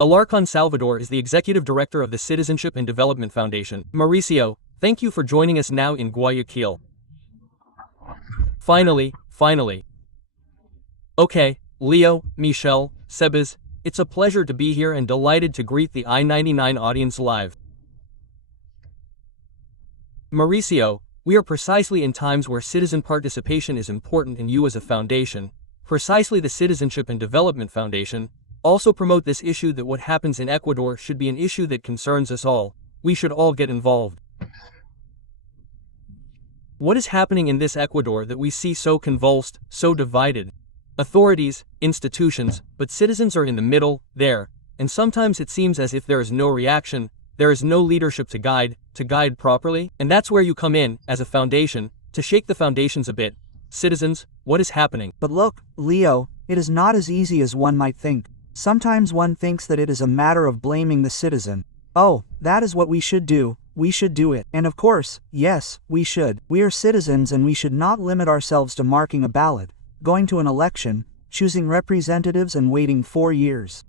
Alarcón Salvador is the executive director of the Citizenship and Development Foundation. Mauricio, thank you for joining us now in Guayaquil. Finally. Okay, Leo, Michelle, Sebas, it's a pleasure to be here and delighted to greet the i99 audience live. Mauricio, we are precisely in times where citizen participation is important, and you as a foundation, precisely the Citizenship and Development Foundation, also promote this issue that what happens in Ecuador should be an issue that concerns us all. We should all get involved. What is happening in this Ecuador that we see so convulsed, so divided? Authorities, institutions, but citizens are in the middle, there, and sometimes it seems as if there is no reaction, there is no leadership to guide properly, and that's where you come in, as a foundation, to shake the foundations a bit. Citizens, what is happening? But look, Leo, it is not as easy as one might think. Sometimes one thinks that it is a matter of blaming the citizen. Oh, that is what we should do it. And of course, yes, we should. We are citizens and we should not limit ourselves to marking a ballot, going to an election, choosing representatives and waiting 4 years.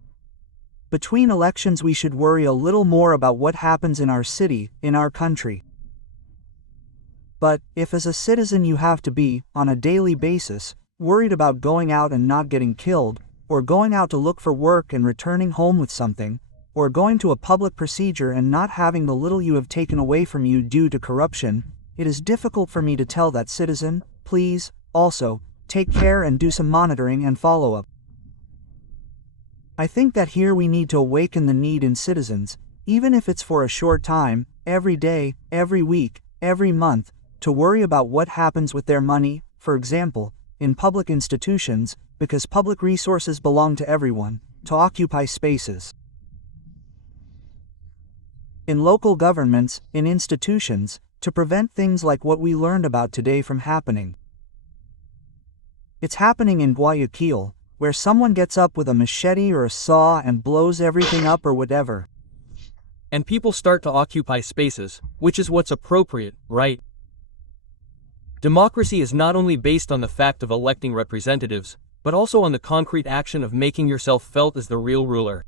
Between elections we should worry a little more about what happens in our city, in our country. But, if as a citizen you have to be, on a daily basis, worried about going out and not getting killed, or going out to look for work and returning home with something, or going to a public procedure and not having the little you have taken away from you due to corruption, it is difficult for me to tell that citizen, please, also, take care and do some monitoring and follow-up. I think that here we need to awaken the need in citizens, even if it's for a short time, every day, every week, every month, to worry about what happens with their money, for example, in public institutions, because public resources belong to everyone, to occupy spaces. In local governments, in institutions, to prevent things like what we learned about today from happening. It's happening in Guayaquil, where someone gets up with a machete or a saw and blows everything up or whatever. And people start to occupy spaces, which is what's appropriate, right? Democracy is not only based on the fact of electing representatives, but also on the concrete action of making yourself felt as the real ruler.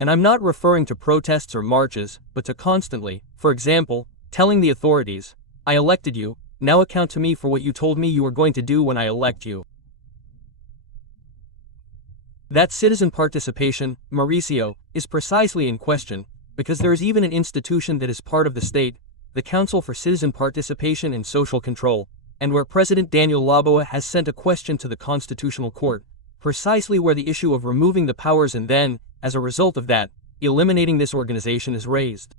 And I'm not referring to protests or marches, but to constantly, for example, telling the authorities, I elected you, now account to me for what you told me you were going to do when I elect you. That citizen participation, Mauricio, is precisely in question, because there is even an institution that is part of the state, the Council for Citizen Participation and Social Control, and where President Daniel Laboa has sent a question to the Constitutional Court, precisely where the issue of removing the powers and then, as a result of that, eliminating this organization is raised.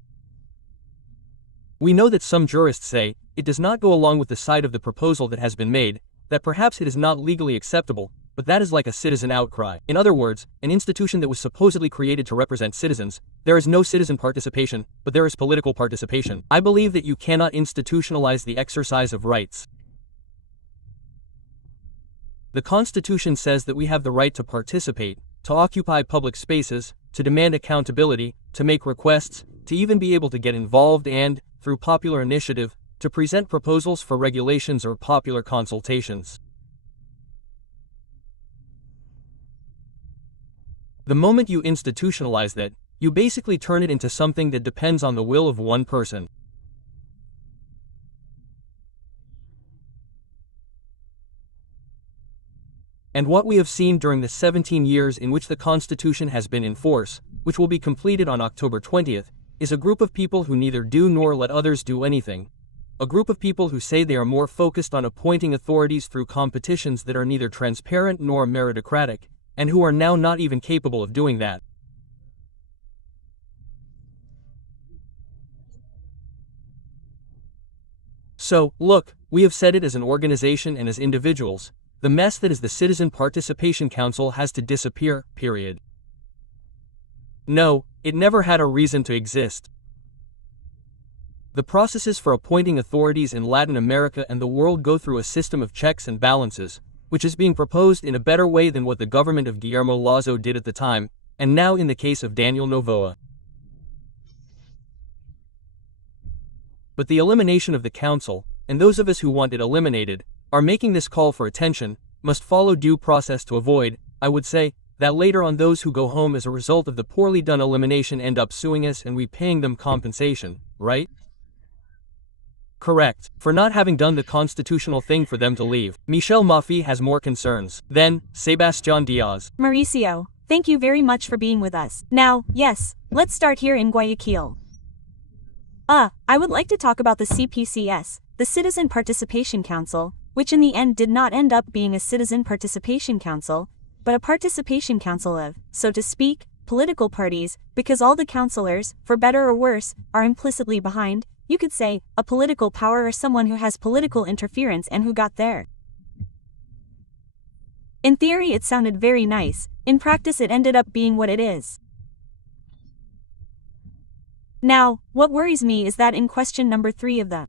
We know that some jurists say, it does not go along with the side of the proposal that has been made, that perhaps it is not legally acceptable, but that is like a citizen outcry. In other words, an institution that was supposedly created to represent citizens, there is no citizen participation, but there is political participation. I believe that you cannot institutionalize the exercise of rights. The Constitution says that we have the right to participate, to occupy public spaces, to demand accountability, to make requests, to even be able to get involved and, through popular initiative, to present proposals for regulations or popular consultations. The moment you institutionalize that, you basically turn it into something that depends on the will of one person. And what we have seen during the 17 years in which the Constitution has been in force, which will be completed on October 20th, is a group of people who neither do nor let others do anything. A group of people who say they are more focused on appointing authorities through competitions that are neither transparent nor meritocratic, and who are now not even capable of doing that. So, look, we have said it as an organization and as individuals, the mess that is the Citizen Participation Council has to disappear, period. No, it never had a reason to exist. The processes for appointing authorities in Latin America and the world go through a system of checks and balances, which is being proposed in a better way than what the government of Guillermo Lasso did at the time, and now in the case of Daniel Noboa. But the elimination of the council, and those of us who want it eliminated, are making this call for attention, must follow due process to avoid, I would say, that later on those who go home as a result of the poorly done elimination end up suing us and we paying them compensation, right? Correct. For not having done the constitutional thing for them to leave. Michel Maffei has more concerns. Then, Sebastián Diaz. Mauricio, thank you very much for being with us. Now, yes, let's start here in Guayaquil. I would like to talk about the CPCS, the Citizen Participation Council, which in the end did not end up being a Citizen Participation Council, but a participation council of, so to speak, political parties, because all the councillors, for better or worse, are implicitly behind, you could say, a political power or someone who has political interference and who got there. In theory it sounded very nice, in practice it ended up being what it is. Now, what worries me is that in question number 3 of the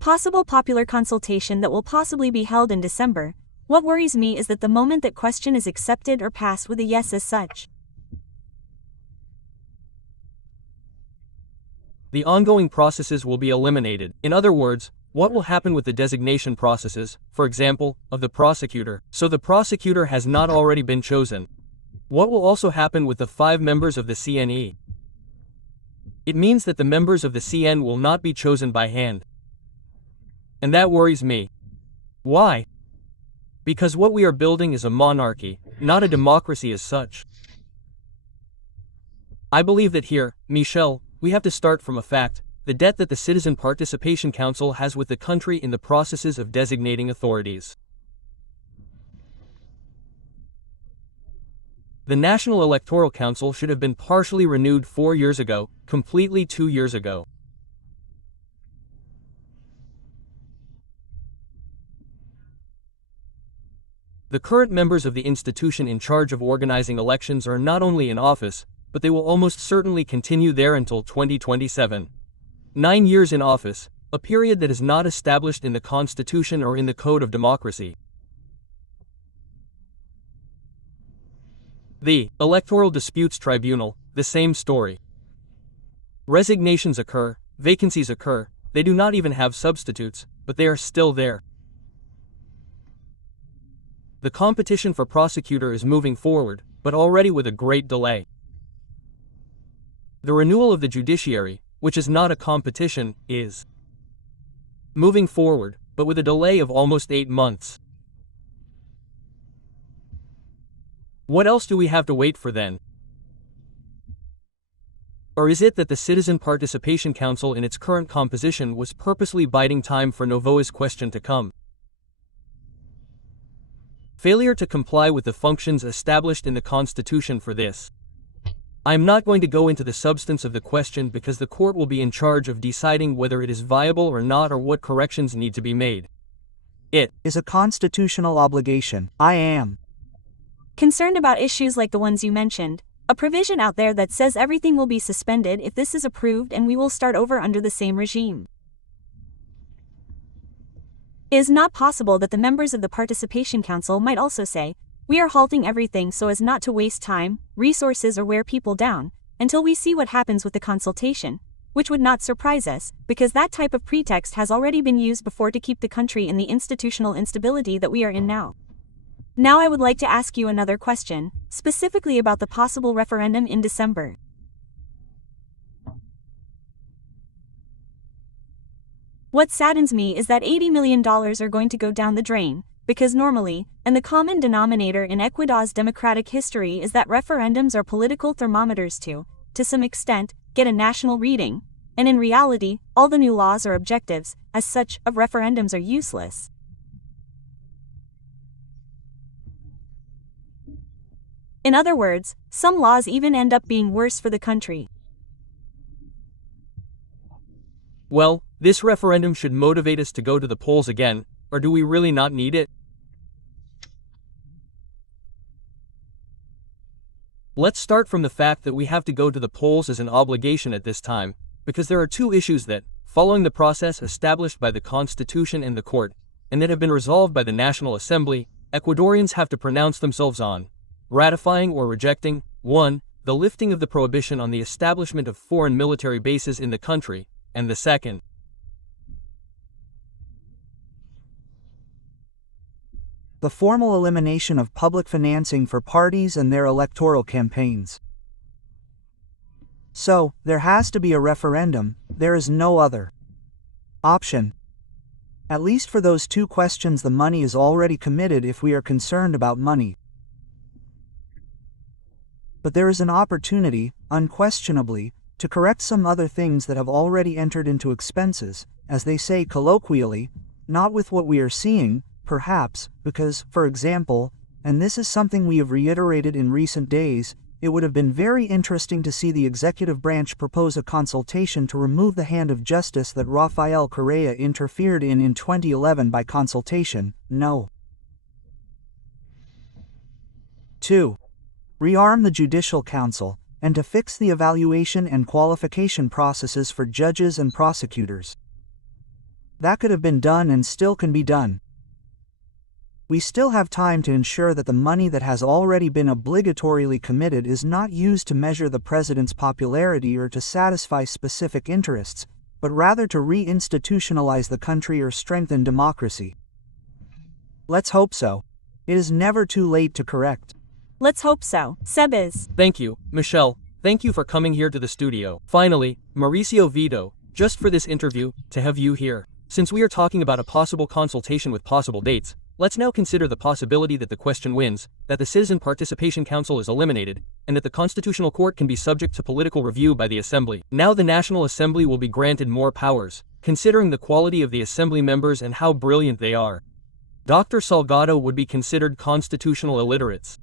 possible popular consultation that will possibly be held in December, what worries me is that the moment that question is accepted or passed with a yes as such, the ongoing processes will be eliminated. In other words, what will happen with the designation processes, for example, of the prosecutor? So the prosecutor has not already been chosen. What will also happen with the 5 members of the CNE? It means that the members of the CN will not be chosen by hand. And that worries me. Why? Because what we are building is a monarchy, not a democracy as such. I believe that here, Michel, we have to start from a fact, the debt that the Citizen Participation Council has with the country in the processes of designating authorities. The National Electoral Council should have been partially renewed 4 years ago, completely 2 years ago. The current members of the institution in charge of organizing elections are not only in office, but they will almost certainly continue there until 2027. 9 years in office, a period that is not established in the Constitution or in the Code of Democracy. The Electoral Disputes Tribunal, the same story. Resignations occur, vacancies occur, they do not even have substitutes, but they are still there. The competition for prosecutor is moving forward, but already with a great delay. The renewal of the judiciary, which is not a competition, is moving forward, but with a delay of almost 8 months. What else do we have to wait for then? Or is it that the Citizen Participation Council in its current composition was purposely biding time for Novoa's question to come? Failure to comply with the functions established in the Constitution for this. I am not going to go into the substance of the question because the court will be in charge of deciding whether it is viable or not or what corrections need to be made. It is a constitutional obligation. I am concerned about issues like the ones you mentioned, a provision out there that says everything will be suspended if this is approved and we will start over under the same regime. It is not possible that the members of the Participation Council might also say, we are halting everything so as not to waste time, resources or wear people down, until we see what happens with the consultation, which would not surprise us, because that type of pretext has already been used before to keep the country in the institutional instability that we are in now. Now I would like to ask you another question, specifically about the possible referendum in December. What saddens me is that $80 million are going to go down the drain, because normally, and the common denominator in Ecuador's democratic history is that referendums are political thermometers to some extent, get a national reading, and in reality, all the new laws or objectives, as such, of referendums are useless. In other words, some laws even end up being worse for the country. Well, this referendum should motivate us to go to the polls again, or do we really not need it? Let's start from the fact that we have to go to the polls as an obligation at this time, because there are 2 issues that, following the process established by the Constitution and the court, and that have been resolved by the National Assembly, Ecuadorians have to pronounce themselves on, ratifying or rejecting. 1. The lifting of the prohibition on the establishment of foreign military bases in the country, and the second, The formal elimination of public financing for parties and their electoral campaigns. So, there has to be a referendum, there is no other option. At least for those two questions, the money is already committed if we are concerned about money. But there is an opportunity, unquestionably, to correct some other things that have already entered into expenses, as they say colloquially, not with what we are seeing, perhaps, because, for example, and this is something we have reiterated in recent days, it would have been very interesting to see the executive branch propose a consultation to remove the hand of justice that Rafael Correa interfered in 2011 by consultation. No. 2. Rearm the Judicial Council, and to fix the evaluation and qualification processes for judges and prosecutors. That could have been done and still can be done. We still have time to ensure that the money that has already been obligatorily committed is not used to measure the president's popularity or to satisfy specific interests, but rather to re-institutionalize the country or strengthen democracy. Let's hope so. It is never too late to correct. Let's hope so. Sebes. Thank you, Michelle. Thank you for coming here to the studio. Finally, Mauricio Vito, just for this interview, to have you here. Since we are talking about a possible consultation with possible dates, let's now consider the possibility that the question wins, that the Citizen Participation Council is eliminated, and that the Constitutional Court can be subject to political review by the Assembly. Now the National Assembly will be granted more powers, considering the quality of the Assembly members and how brilliant they are. Dr. Salgado would be considered constitutional illiterates.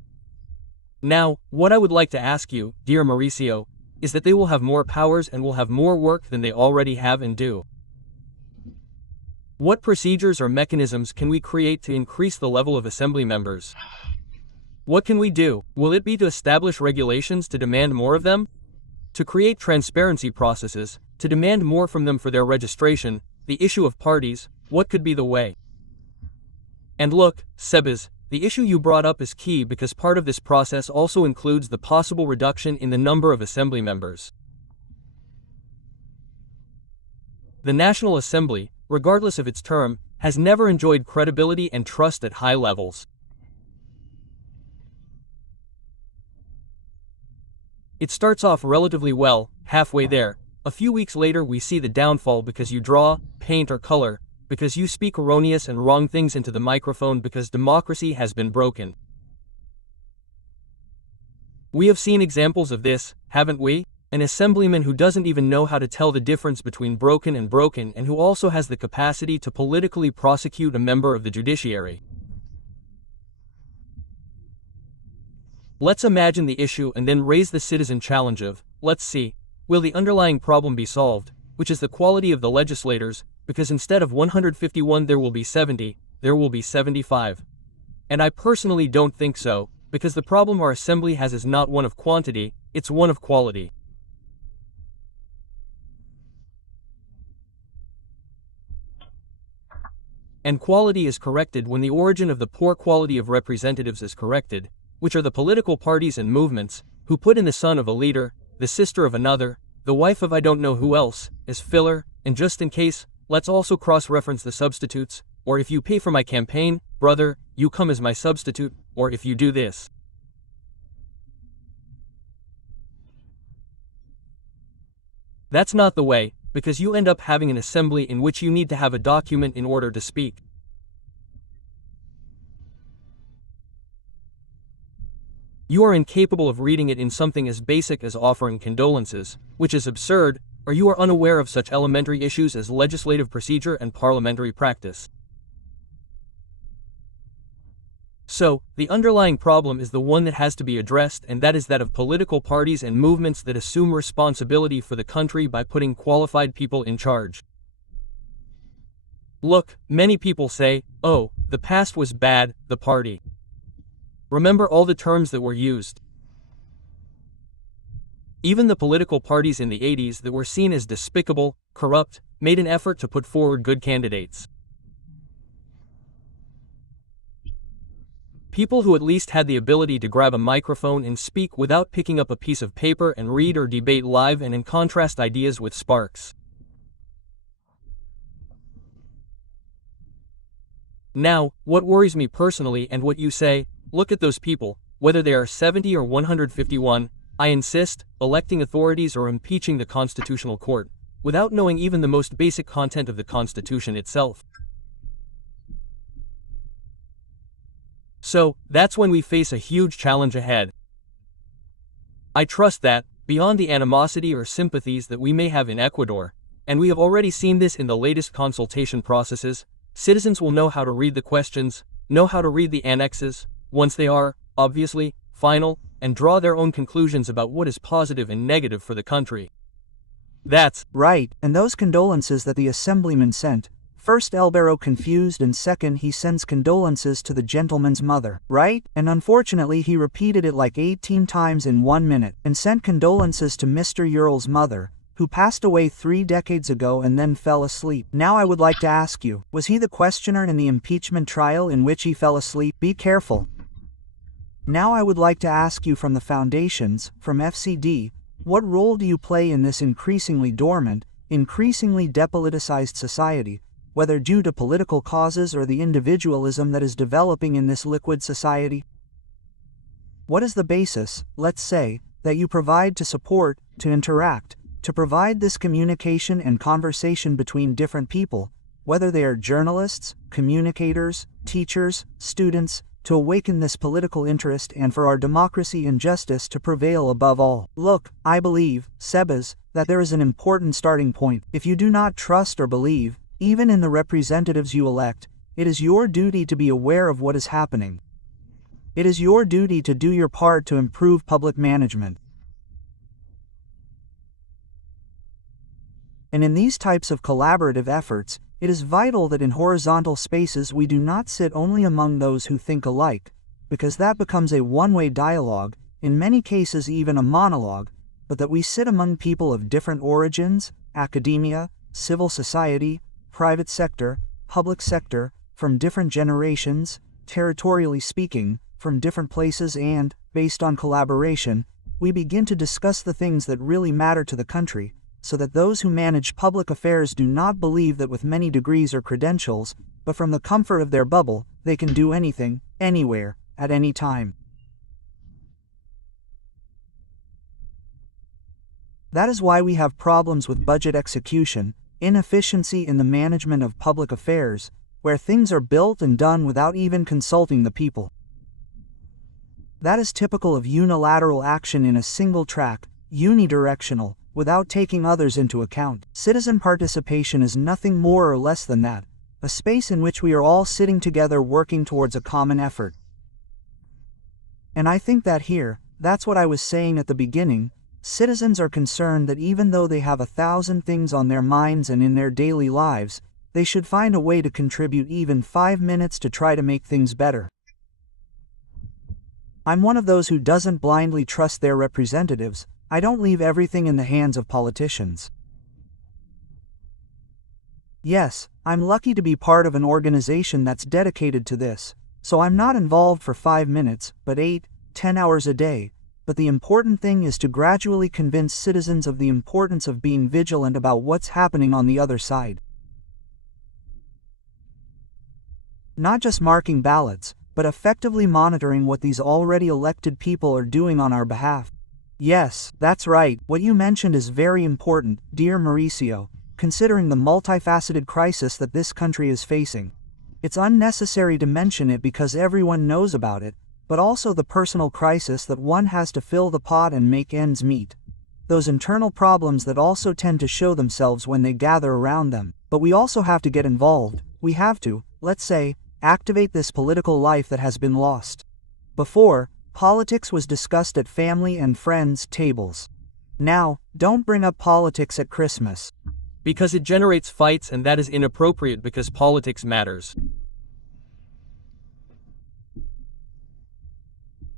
Now, what I would like to ask you, dear Mauricio, is that they will have more powers and will have more work than they already have and do. What procedures or mechanisms can we create to increase the level of Assembly members? What can we do? Will it be to establish regulations to demand more of them? To create transparency processes, to demand more from them for their registration, the issue of parties, what could be the way? And look, Sebes, the issue you brought up is key because part of this process also includes the possible reduction in the number of Assembly members. The National Assembly, regardless of its term, has never enjoyed credibility and trust at high levels. It starts off relatively well, halfway there. A few weeks later we see the downfall because you draw, paint or color, because you speak erroneous and wrong things into the microphone because democracy has been broken. We have seen examples of this, haven't we? An assemblyman who doesn't even know how to tell the difference between broken and who also has the capacity to politically prosecute a member of the judiciary. Let's imagine the issue and then raise the citizen challenge of, let's see, will the underlying problem be solved, which is the quality of the legislators, because instead of 151 there will be 70, there will be 75. And I personally don't think so, because the problem our assembly has is not one of quantity, it's one of quality. And quality is corrected when the origin of the poor quality of representatives is corrected, which are the political parties and movements, who put in the son of a leader, the sister of another, the wife of I don't know who else, as filler, and just in case, let's also cross-reference the substitutes, or if you pay for my campaign, brother, you come as my substitute, or if you do this. That's not the way, because you end up having an assembly in which you need to have a document in order to speak. You are incapable of reading it in something as basic as offering condolences, which is absurd, or you are unaware of such elementary issues as legislative procedure and parliamentary practice. So, the underlying problem is the one that has to be addressed, and that is that of political parties and movements that assume responsibility for the country by putting qualified people in charge. Look, many people say, oh, the past was bad, the party. Remember all the terms that were used. Even the political parties in the 80s that were seen as despicable, corrupt, made an effort to put forward good candidates. People who at least had the ability to grab a microphone and speak without picking up a piece of paper and read or debate live and in contrast ideas with sparks. Now, what worries me personally and what you say, look at those people, whether they are 70 or 151, I insist, electing authorities or impeaching the Constitutional Court, without knowing even the most basic content of the Constitution itself. So, that's when we face a huge challenge ahead. I trust that, beyond the animosity or sympathies that we may have in Ecuador, and we have already seen this in the latest consultation processes, citizens will know how to read the questions, know how to read the annexes, once they are, obviously, final, and draw their own conclusions about what is positive and negative for the country. That's right, and those condolences that the assemblyman sent, first Elbero confused and second he sends condolences to the gentleman's mother, right? And unfortunately he repeated it like 18 times in 1 minute, and sent condolences to Mr. Ural's mother, who passed away 3 decades ago and then fell asleep. Now I would like to ask you, was he the questioner in the impeachment trial in which he fell asleep? Be careful. Now I would like to ask you from the foundations, from FCD, what role do you play in this increasingly dormant, increasingly depoliticized society, whether due to political causes or the individualism that is developing in this liquid society? What is the basis, let's say, that you provide to support, to interact, to provide this communication and conversation between different people, whether they are journalists, communicators, teachers, students, to awaken this political interest and for our democracy and justice to prevail above all? Look, I believe, Sebas, that there is an important starting point. If you do not trust or believe, even in the representatives you elect, it is your duty to be aware of what is happening. It is your duty to do your part to improve public management. And in these types of collaborative efforts, it is vital that in horizontal spaces we do not sit only among those who think alike, because that becomes a one-way dialogue, in many cases even a monologue, but that we sit among people of different origins, academia, civil society, private sector, public sector, from different generations, territorially speaking, from different places and, based on collaboration, we begin to discuss the things that really matter to the country, so that those who manage public affairs do not believe that with many degrees or credentials, but from the comfort of their bubble, they can do anything, anywhere, at any time. That is why we have problems with budget execution, inefficiency in the management of public affairs, where things are built and done without even consulting the people. That is typical of unilateral action in a single track, unidirectional, without taking others into account. Citizen participation is nothing more or less than that, a space in which we are all sitting together working towards a common effort. And I think that here, that's what I was saying at the beginning, citizens are concerned that even though they have 1,000 things on their minds and in their daily lives, they should find a way to contribute even 5 minutes to try to make things better. I'm one of those who doesn't blindly trust their representatives. I don't leave everything in the hands of politicians. Yes, I'm lucky to be part of an organization that's dedicated to this, so I'm not involved for 5 minutes, but 8, 10 hours a day. But the important thing is to gradually convince citizens of the importance of being vigilant about what's happening on the other side. Not just marking ballots, but effectively monitoring what these already elected people are doing on our behalf. Yes, that's right, what you mentioned is very important, dear Mauricio, considering the multifaceted crisis that this country is facing. It's unnecessary to mention it because everyone knows about it, but also the personal crisis that one has to fill the pot and make ends meet. Those internal problems that also tend to show themselves when they gather around them. But we also have to get involved. We have to, let's say, activate this political life that has been lost. Before, politics was discussed at family and friends' tables. Now, don't bring up politics at Christmas. Because it generates fights and that is inappropriate because politics matters.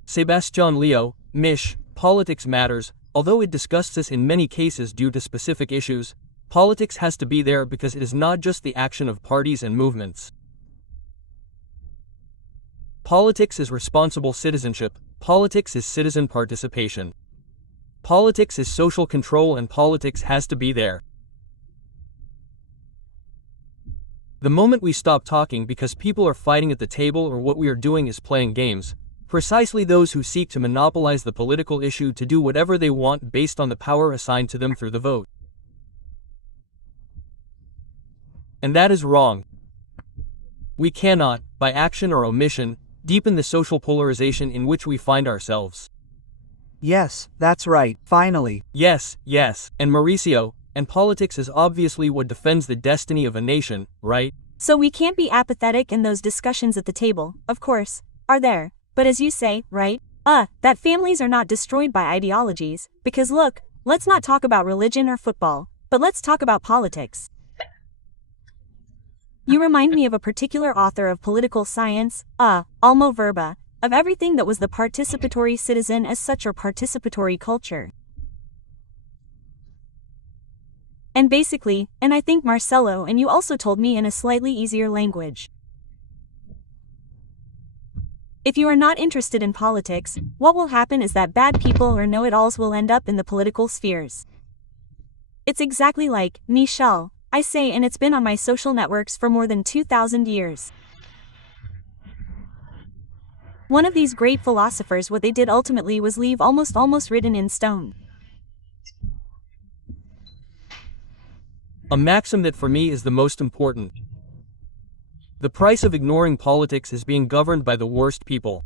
Sebastian Leo, Mish, politics matters, although it discusses in many cases due to specific issues, politics has to be there because it is not just the action of parties and movements. Politics is responsible citizenship, politics is citizen participation. Politics is social control and politics has to be there. The moment we stop talking because people are fighting at the table or what we are doing is playing games, precisely those who seek to monopolize the political issue to do whatever they want based on the power assigned to them through the vote. And that is wrong. We cannot, by action or omission, deepen the social polarization in which we find ourselves. Yes, that's right, finally. Yes, and Mauricio, and politics is obviously what defends the destiny of a nation, right? So we can't be apathetic in those discussions at the table, of course, are there? But as you say, right? That families are not destroyed by ideologies, because look, let's not talk about religion or football, but let's talk about politics. You remind me of a particular author of political science, almo verba, of everything that was the participatory citizen as such or participatory culture. And basically, and I think Marcelo and you also told me in a slightly easier language. If you are not interested in politics, what will happen is that bad people or know-it-alls will end up in the political spheres. It's exactly like, Michel, I say, and it's been on my social networks for more than 2,000 years. One of these great philosophers, what they did ultimately was leave almost written in stone. A maxim that for me is the most important. The price of ignoring politics is being governed by the worst people.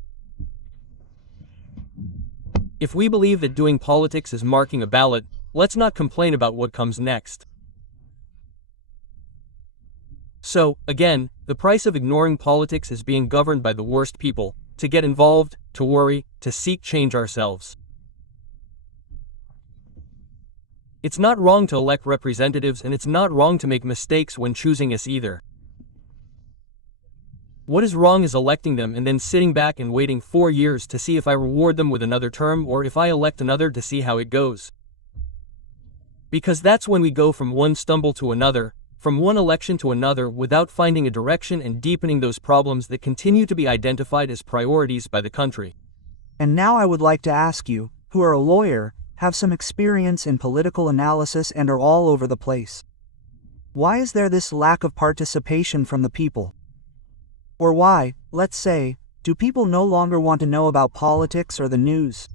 If we believe that doing politics is marking a ballot, let's not complain about what comes next. So, again, the price of ignoring politics is being governed by the worst people, to get involved, to worry, to seek change ourselves. It's not wrong to elect representatives, and it's not wrong to make mistakes when choosing us either. What is wrong is electing them and then sitting back and waiting 4 years to see if I reward them with another term or if I elect another to see how it goes. Because that's when we go from one stumble to another, from one election to another without finding a direction and deepening those problems that continue to be identified as priorities by the country. And now I would like to ask you, who are a lawyer, have some experience in political analysis and are all over the place. Why is there this lack of participation from the people? Or why, let's say, do people no longer want to know about politics or the news?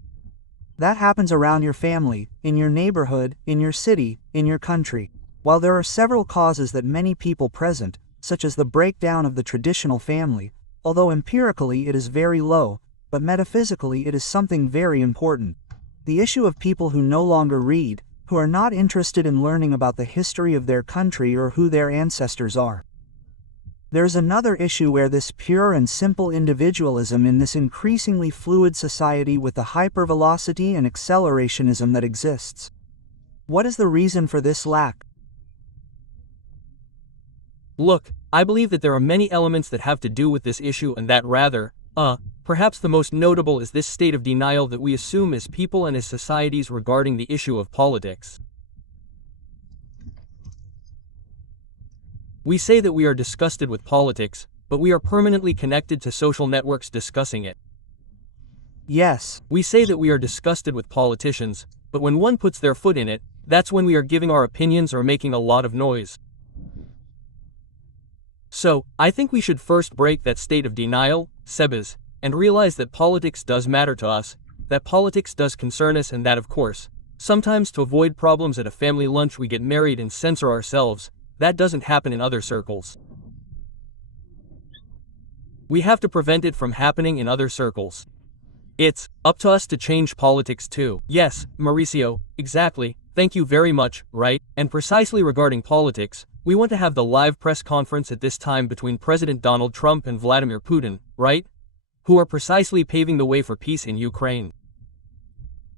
That happens around your family, in your neighborhood, in your city, in your country. While there are several causes that many people present, such as the breakdown of the traditional family, although empirically it is very low, but metaphysically it is something very important. The issue of people who no longer read, who are not interested in learning about the history of their country or who their ancestors are. There's another issue where this pure and simple individualism in this increasingly fluid society with the hypervelocity and accelerationism that exists. What is the reason for this lack? Look, I believe that there are many elements that have to do with this issue and that rather, perhaps the most notable is this state of denial that we assume as people and as societies regarding the issue of politics. We say that we are disgusted with politics, but we are permanently connected to social networks discussing it. Yes. We say that we are disgusted with politicians, but when one puts their foot in it, that's when we are giving our opinions or making a lot of noise. So, I think we should first break that state of denial, Sebas, and realize that politics does matter to us, that politics does concern us, and that of course, sometimes to avoid problems at a family lunch we get married and censor ourselves. That doesn't happen in other circles. We have to prevent it from happening in other circles. It's up to us to change politics too. Yes, Mauricio, exactly, thank you very much, right? And precisely regarding politics, we want to have the live press conference at this time between President Donald Trump and Vladimir Putin, right? Who are precisely paving the way for peace in Ukraine.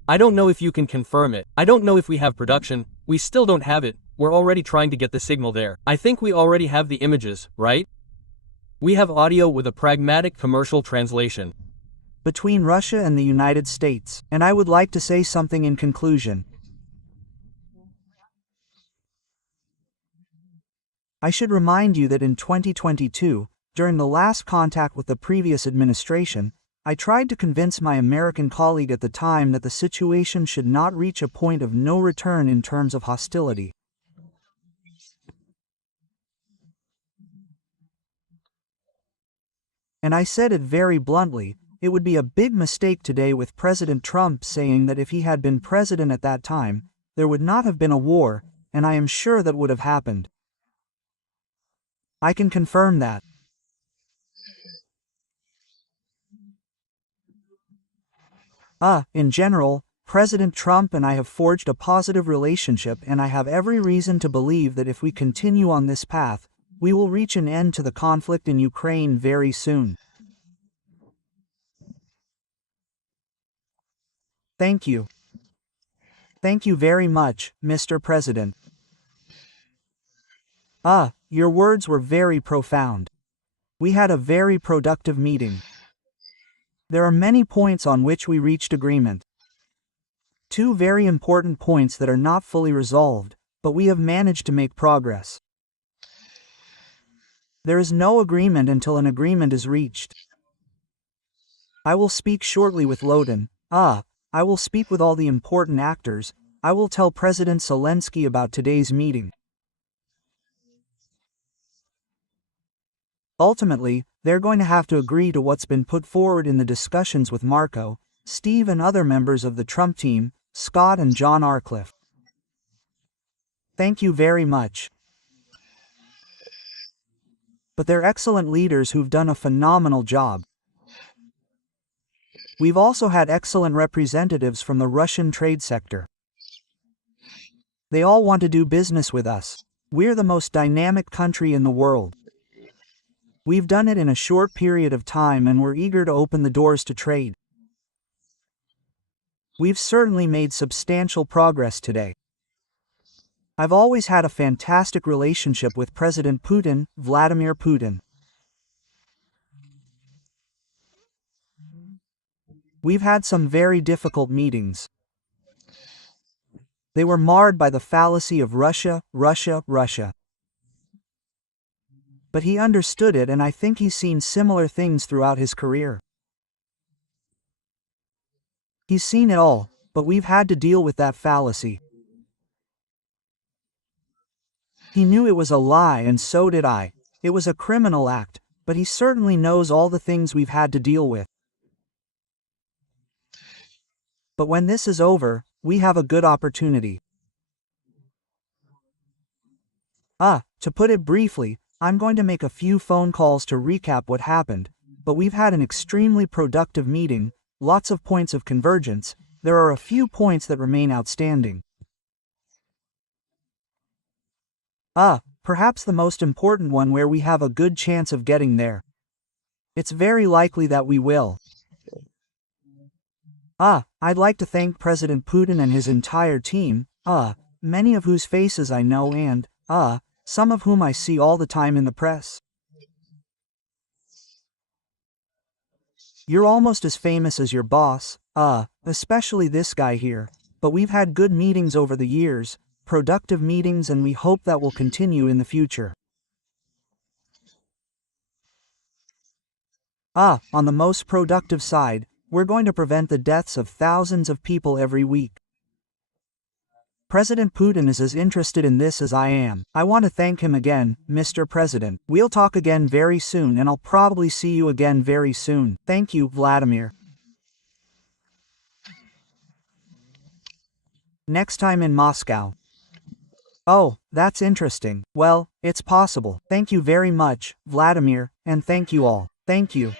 I don't know if you can confirm it. I don't know if we have production. We still don't have it. We're already trying to get the signal there. I think we already have the images, right? We have audio with a pragmatic commercial translation. Between Russia and the United States, and I would like to say something in conclusion. I should remind you that in 2022, during the last contact with the previous administration, I tried to convince my American colleague at the time that the situation should not reach a point of no return in terms of hostility. And I said it very bluntly, it would be a big mistake today with President Trump saying that if he had been president at that time, there would not have been a war, and I am sure that would have happened. I can confirm that. In general, President Trump and I have forged a positive relationship, and I have every reason to believe that if we continue on this path, we will reach an end to the conflict in Ukraine very soon. Thank you. Thank you very much, Mr. President. Your words were very profound. We had a very productive meeting. There are many points on which we reached agreement. Two very important points that are not fully resolved, but we have managed to make progress. There is no agreement until an agreement is reached. I will speak shortly with Loden. I will speak with all the important actors. I will tell President Zelensky about today's meeting. Ultimately, they're going to have to agree to what's been put forward in the discussions with Marco, Steve and other members of the Trump team, Scott and John Arcliffe. Thank you very much. But they're excellent leaders who've done a phenomenal job. We've also had excellent representatives from the Russian trade sector. They all want to do business with us. We're the most dynamic country in the world. We've done it in a short period of time and we're eager to open the doors to trade. We've certainly made substantial progress today. I've always had a fantastic relationship with President Putin, Vladimir Putin. We've had some very difficult meetings. They were marred by the fallacy of Russia, Russia, Russia. But he understood it, and I think he's seen similar things throughout his career. He's seen it all, but we've had to deal with that fallacy. He knew it was a lie, and so did I. It was a criminal act, but he certainly knows all the things we've had to deal with. But when this is over, we have a good opportunity. To put it briefly, I'm going to make a few phone calls to recap what happened, but we've had an extremely productive meeting, lots of points of convergence. There are a few points that remain outstanding. Perhaps the most important one where we have a good chance of getting there. It's very likely that we will. I'd like to thank President Putin and his entire team, many of whose faces I know and, some of whom I see all the time in the press. You're almost as famous as your boss, especially this guy here, but we've had good meetings over the years, productive meetings, and we hope that will continue in the future. On the most productive side, we're going to prevent the deaths of thousands of people every week. President Putin is as interested in this as I am. I want to thank him again, Mr. President. We'll talk again very soon, and I'll probably see you again very soon. Thank you, Vladimir. Next time in Moscow. Oh, that's interesting. Well, it's possible. Thank you very much, Vladimir, and thank you all. Thank you.